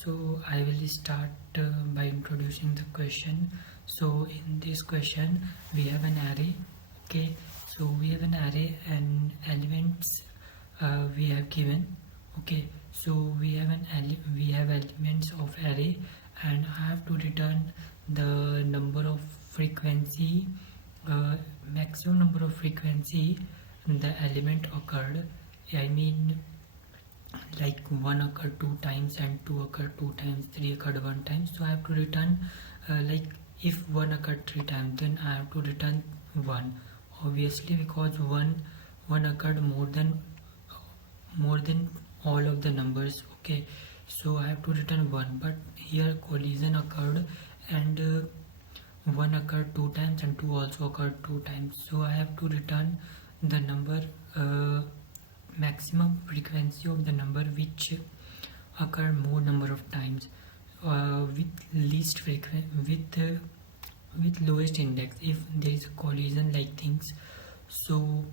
So I will start by introducing the question. So in this question we have an array. Okay, so we have an array and elements we have given. Okay, so we have we have elements of array, and I have to return the number of frequency, maximum number of frequency the element occurred. I mean, like 1 occurred 2 times and 2 occurred 2 times, 3 occurred 1 time. So I have to return, like if 1 occurred 3 times, then I have to return 1, obviously, because 1 occurred more than all of the numbers. Okay, so I have to return 1, but here collision occurred, and 1 occurred 2 times and 2 also occurred 2 times. So I have to return the number, maximum frequency of the number which occur more number of times, with least frequent with lowest index if there is a collision like things. So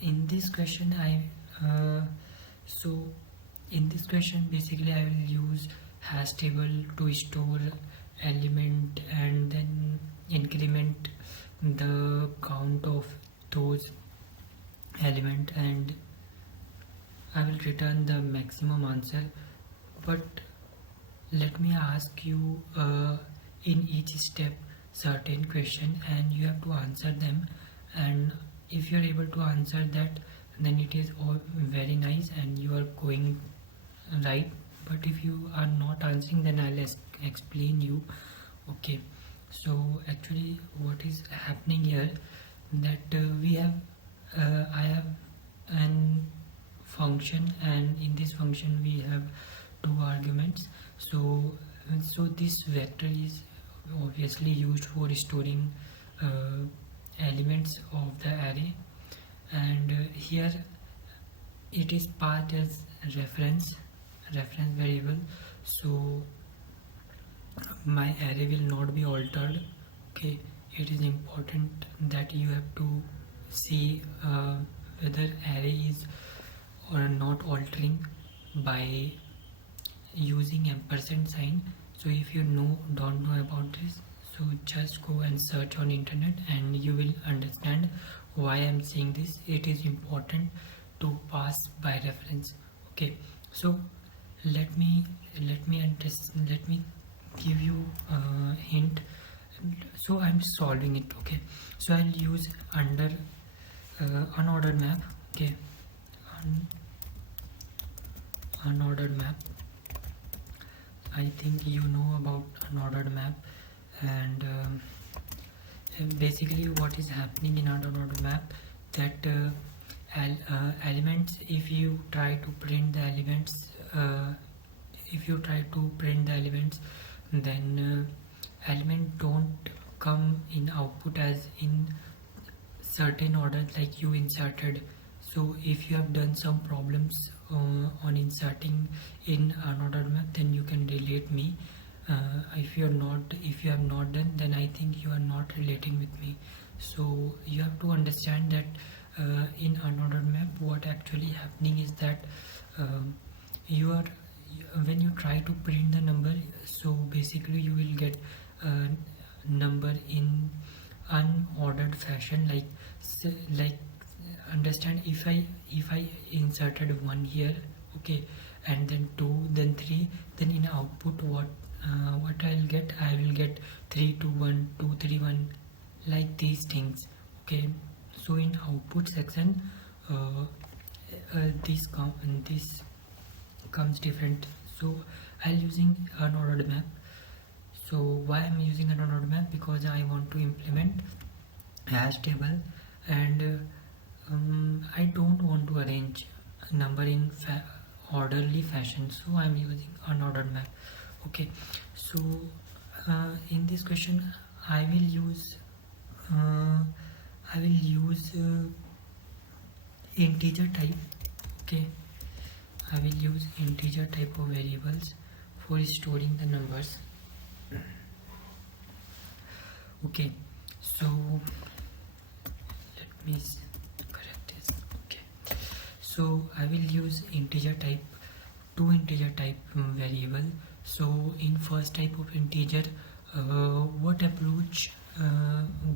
in this question so in this question basically I will use hash table to store element and then increment the count of those element, and I will return the maximum answer. But let me ask you in each step certain question, and you have to answer them, and if you are able to answer that, then it is all very nice and you are going right. But if you are not answering, then I'll explain you. Okay, so actually what is happening here, that we have I have an function, and in this function we have 2 arguments. So this vector is obviously used for storing elements of the array, and here it is passed as reference variable. So my array will not be altered. Okay, it is important that you have to see whether array is or not altering by using ampersand sign. So if you don't know about this, so just go and search on internet and you will understand why I'm saying this. It is important to pass by reference. Okay, so let me give you a hint. So I'm solving it. Okay, so I'll use under unordered map. Okay, unordered map. I think you know about unordered map, and basically what is happening in unordered map, that elements, if you try to print the elements, then element don't come in output as in certain order like you inserted. So if you have done some problems on inserting in unordered map, then you can relate me. If you have not done, then I think you are not relating with me. So you have to understand that in unordered map what actually happening is that when you try to print the number, so basically you will get a number in unordered fashion, like understand, if I inserted 1 here, okay, and then 2, then 3, then in output what I will get 3 2 1 2 3 1, like these things. Okay, so in output section this comes different. So I'll using unordered map. So why I'm using unordered map? Because I want to implement hash table, and I don't want to arrange a number in orderly fashion, so I'm using unordered map. Okay, so in this question I will use integer type. Okay, I will use integer type of variables for storing the numbers. Okay, so let me correct this. Okay, so I will use integer type two integer type variable. So in first type of integer, what approach,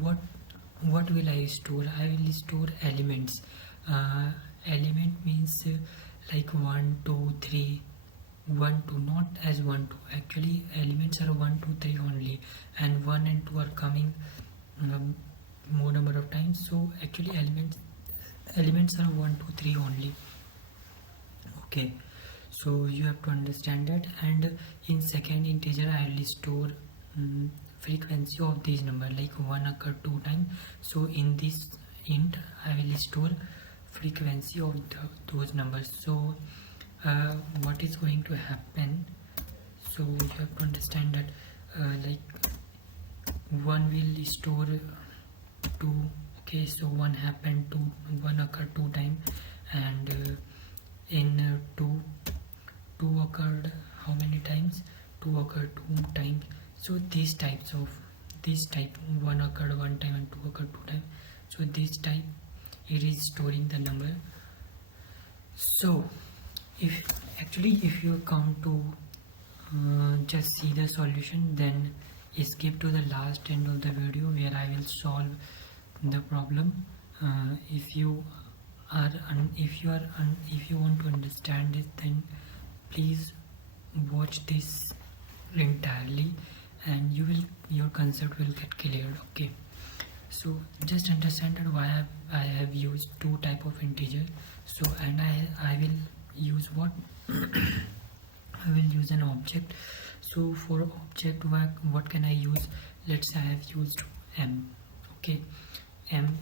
what will I store? I will store elements. Element means like 1 2 3, 1 2, not as 1 2. Actually elements are 1 2 3 only, and 1 and 2 are coming more number of times. So actually elements are 1 2 3 only. Okay, so you have to understand that. And in second integer I will store frequency of these number, like 1 occur 2 times. So in this int I will store frequency of those numbers. So what is going to happen, so you have to understand that like 1 will store 2. Okay, so 1 happened, 1 occurred 2 times, and in 2 occurred how many times? 2 occurred 2 times. So these type 1 occurred 1 time and 2 occurred 2 times. So this type it is storing the number. So if you come to just see the solution, then skip to the last end of the video where I will solve the problem. If you want to understand it, then please watch this entirely, and your concept will get cleared. Okay, so just understand that why I have used two type of integer. So and I will use what I will use an object. So for object what can I use? Let's say I have used m. Okay, m,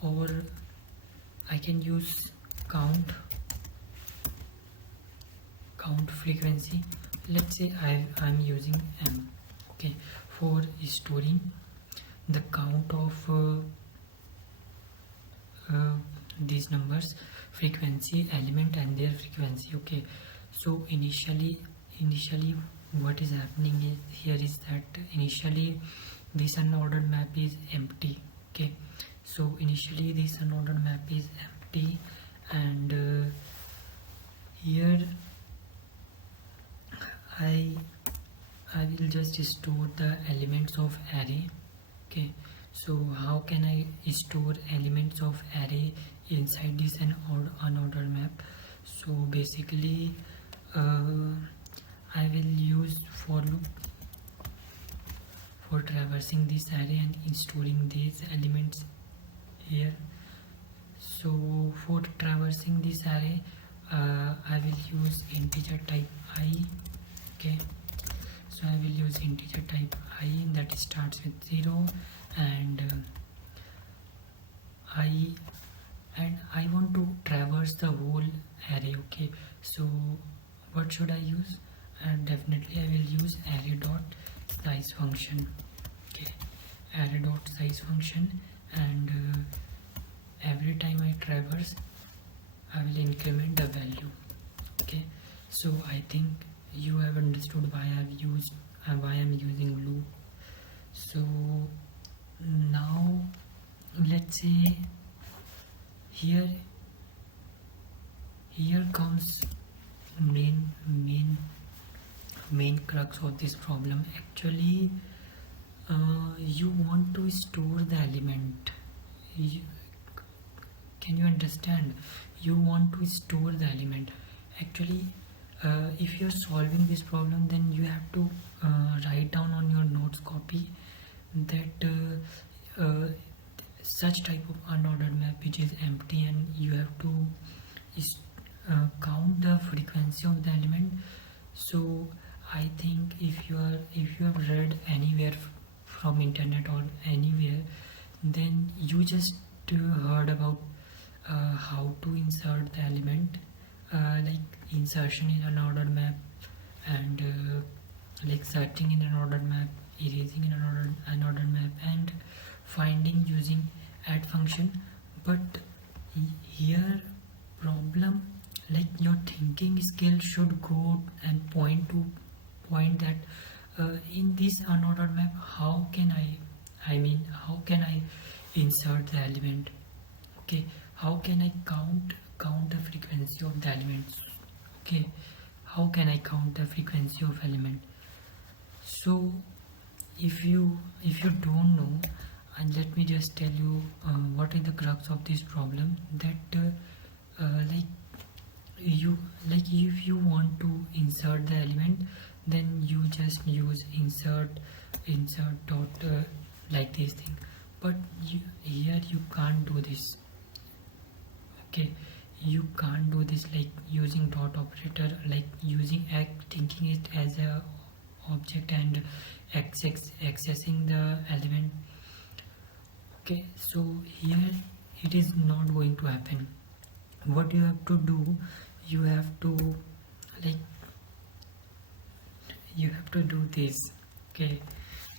or I can use count frequency. Let's say I'm using m. Okay, for storing the count of these numbers, frequency, element and their frequency. Okay, so initially what is happening is here is that initially this unordered map is empty. Okay, so initially this unordered map is empty, and here I will just store the elements of array. Okay, so how can I store elements of array inside this unordered map? So basically I will use for loop for traversing this array and storing these elements here. So for traversing this array I will use integer type I. Okay, so I will use integer type I that starts with 0, and I want to traverse the whole array. Okay, so what should I use? And definitely I will use array dot size function. Okay, array dot size function, and every time I traverse I will increment the value. Okay, so I think you have understood why I'm using loop. So now let's say here comes main crux of this problem. Actually you want to store the element. Can you understand? You want to store the element. Actually if you're solving this problem, then you have to write down on your notes copy that such type of unordered map which is empty, and you have to count the frequency of the element. So I think if you have read anywhere from internet or anywhere, then you just heard about how to insert the element, like insertion in an ordered map, and like searching in an ordered map, erasing in an ordered map, and finding using add function. But here problem, like your thinking skill should go and point that in this unordered map how can I insert the element. Okay, how can I count the frequency of the elements. Okay, how can I count the frequency of element? So if you don't know, and let me just tell you what is the crux of this problem, that like you like if you want to insert the element, then you just use insert dot like this thing, but here you can't do this. Okay, you can't do this like using dot operator, like using thinking it as a object and accessing the element. Okay, so here it is not going to happen. What you have to do, you have to like you have to do this. Okay,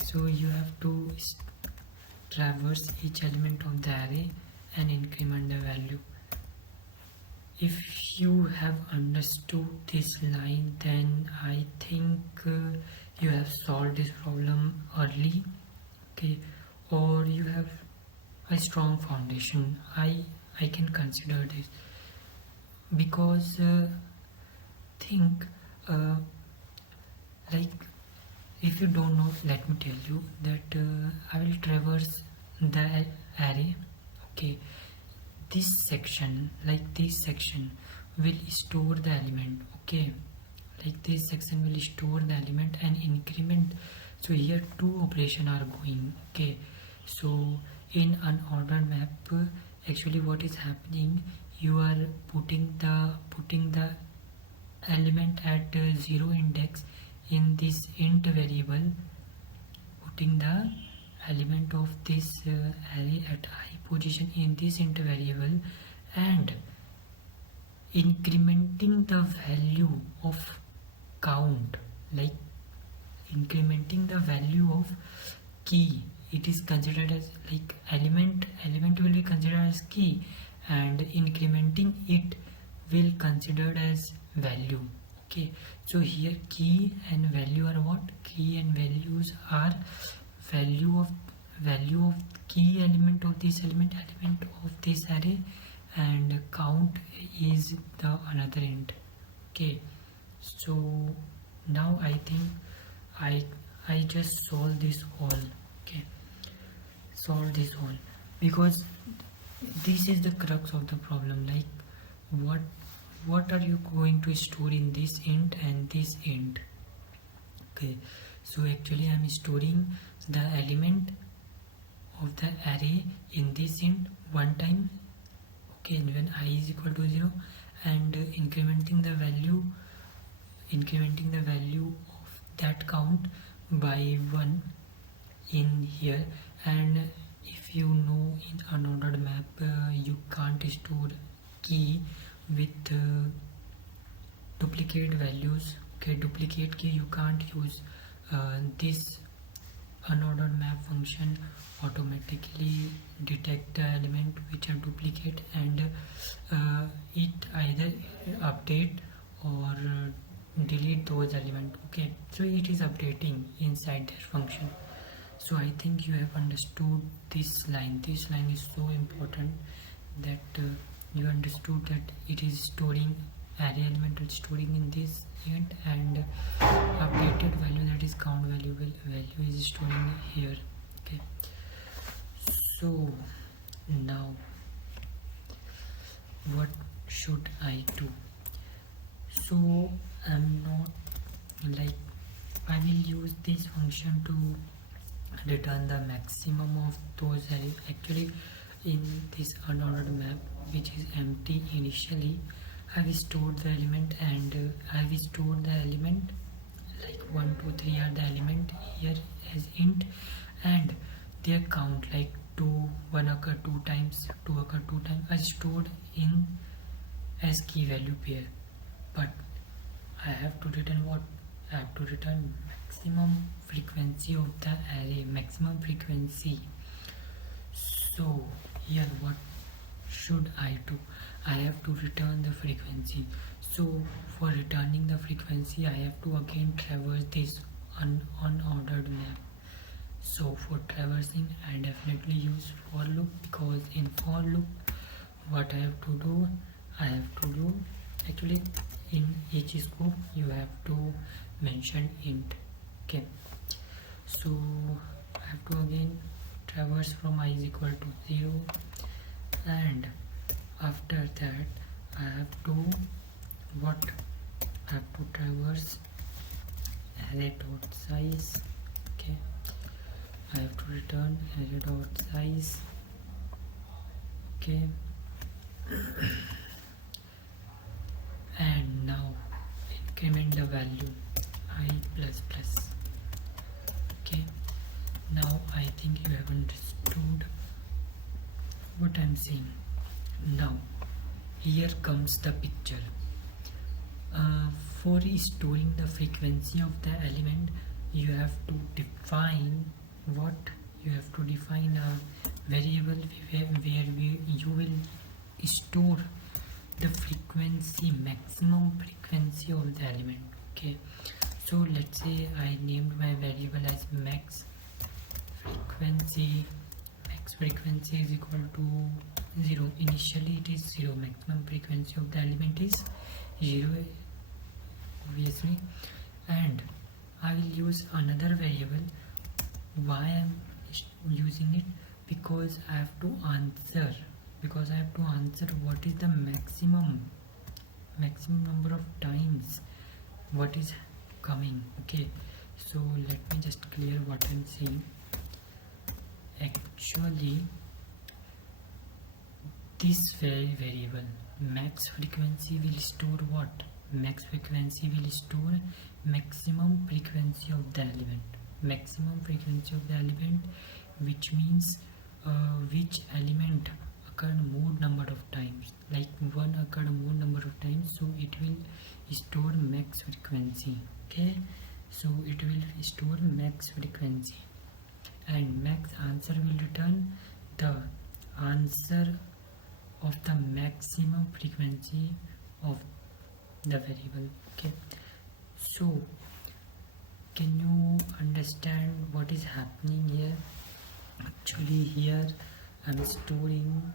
so you have to traverse each element of the array and increment the value. If you have understood this line, then I think you have solved this problem early. Okay, or you have a strong foundation. I can consider this, because think like if you don't know, let me tell you that I will traverse the array. Okay, this section, like this section will store the element. Okay, like this section will store the element and increment. So here two operations are going. Okay, so in unordered map, actually what is happening, you are putting the element at 0 index in this int variable, putting the element of this array at I position in this int variable, and incrementing the value of count, like incrementing the value of key. It is considered as like element will be considered as key, and incrementing it will considered as value. Okay, so here key and value are what? Key and values are value of key element of this element of this array, and count is the another int. Okay, so now I think I just solve this all. Okay, solve this all, because this is the crux of the problem. Like what are you going to store in this int and this int? Okay, so actually I'm storing the element of the array in this int one time. Okay, when I is equal to 0, and incrementing the value of that count by 1 in here. And if you know, in unordered map you can't store key with duplicate values. Okay, duplicate key you can't use. This unordered map function automatically detect the element which are duplicate, and it either update or delete those elements. Okay, so it is updating inside that function. So I think you have understood this line. This line is so important, that you understood that it is storing array element, is storing in this int, and updated value, that is count value is storing here. Okay, so now what should I do? So I'm not like, I will use this function to return the maximum of those array. Actually, in this unordered map, which is empty initially, I have stored the element, and I have stored the element like 1 2 3 are the element here as int, and their count like 1 occur 2 times, 2 occur 2 times, are stored in as key value pair. But I have to return what? I have to return maximum frequency of the array, maximum frequency. So here what should I do? I have to return the frequency. So for returning the frequency, I have to again traverse this unordered map. So for traversing, I definitely use for loop, because in for loop what I have to do, actually in each scope you have to mention int. Okay, so I have to again traverse from I is equal to 0, and after that I have to traverse array dot size. Okay, I have to return array dot size. Okay, and now increment the value I plus plus. Okay, now I think you have understood what I'm saying. Now here comes the picture. For storing the frequency of the element, you have to define what you have to define a variable where you will store the frequency, maximum frequency of the element. Okay, so let's say I named my variable as max frequency. Max frequency is equal to 0. Initially it is 0. Maximum frequency of the element is 0, obviously, and I will use another variable. Why I am using it? Because I have to answer what is the maximum number of times what is coming. Okay, so let me just clear what I'm saying. Actually, this variable max frequency will store what? Max frequency will store maximum frequency of the element. Maximum frequency of the element, which means which element occurred more number of times. Like 1 occurred more number of times, so it will store max frequency. Okay, so it will store max frequency, and max answer will return the answer of the maximum frequency of the variable. Okay, so can you understand what is happening here? Actually here I'm storing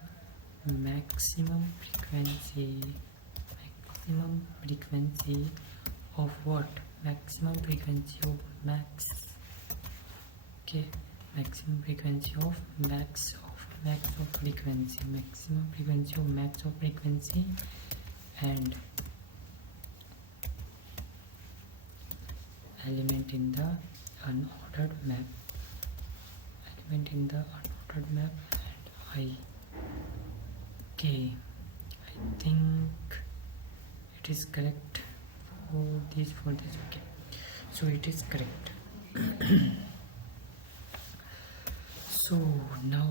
maximum frequency of what? Maximum frequency of max. Okay, maximum frequency of max of frequency, maximum frequency of max of frequency, and element in the unordered map, and okay, I think it is correct for this. Okay, so it is correct. So now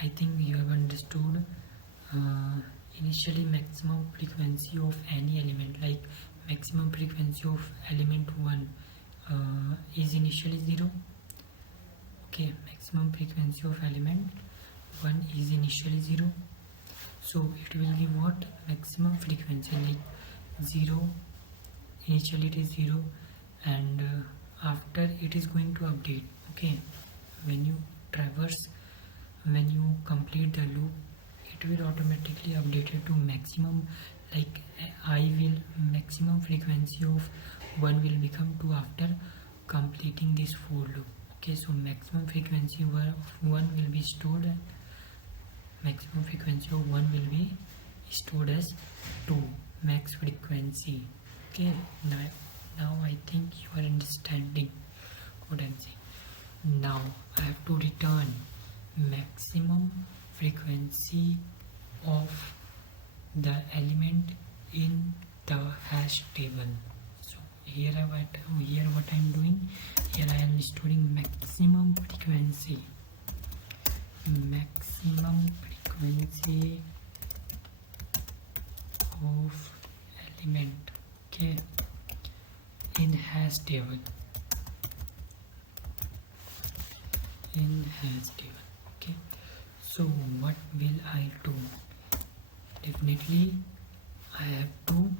I think you have understood initially maximum frequency of any element. Like maximum frequency of element 1 is initially 0. Okay, maximum frequency of element 1 is initially 0, so it will give what? Maximum frequency, like 0. Initially it is 0, and after it is going to update. Okay, when you complete the loop, it will automatically update it to maximum. Like maximum frequency of 1 will become 2 after completing this for loop. Okay, so maximum frequency of 1 will be stored. Maximum frequency of 1 will be stored as 2 max frequency. Okay, now I think you are understanding what I'm saying. Now I have to return maximum frequency of the element in the hash table. So here what I'm doing, here I am storing maximum frequency of element. Okay, in hash table. Okay, so what will I do? Definitely I have to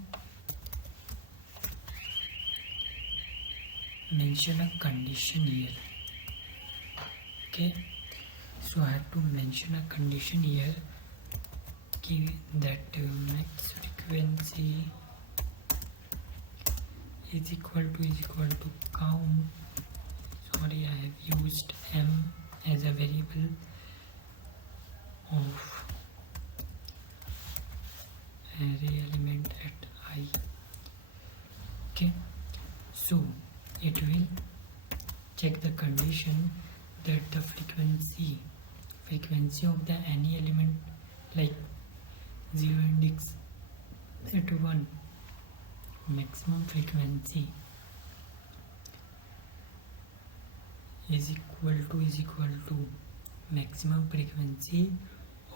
mention a condition here. Okay, so I have to mention a condition here that max frequency is equal to count. Sorry, I have used m as a variable of array element at I. Okay, so it will check the condition that the frequency of the any element like 0 index at 1, maximum frequency is equal to maximum frequency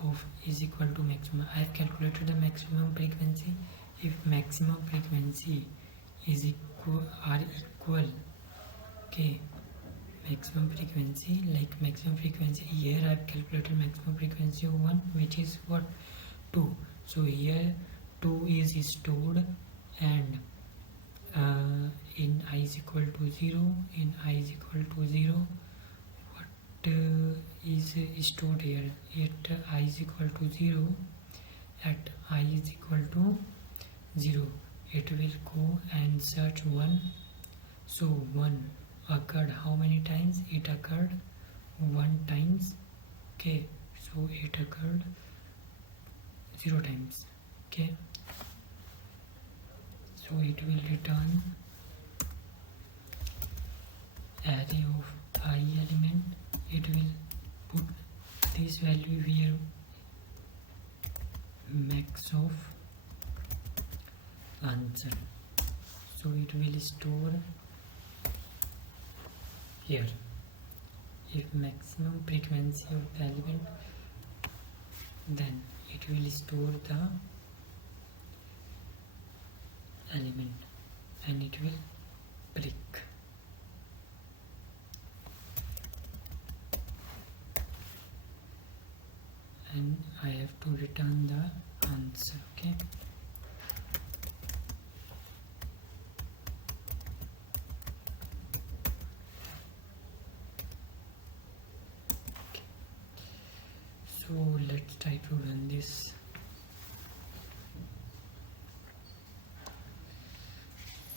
of is equal to maximum. I have calculated the maximum frequency. If maximum frequency is equal, okay, maximum frequency, like maximum frequency here I have calculated maximum frequency of 1, which is what, 2. So here 2 is stored, and in I is equal to 0, what is stored here? At I is equal to 0, at I is equal to 0, it will go and search 1. So 1 occurred how many times? It occurred 1 times. Okay, so it occurred 0 times. Okay, so it will return array of I element. It will put this value here, max of answer. So it will store here if maximum frequency of the element, then it will store the element and it will break. And I have to return the answer. Okay, so let's try to run this.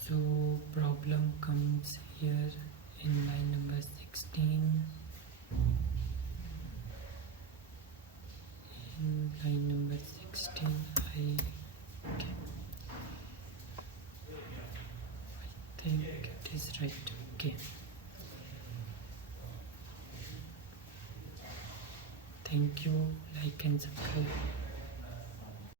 So problem comes here in line number 16. In line number 16, I think it is right. Okay. Thank you. Like and subscribe.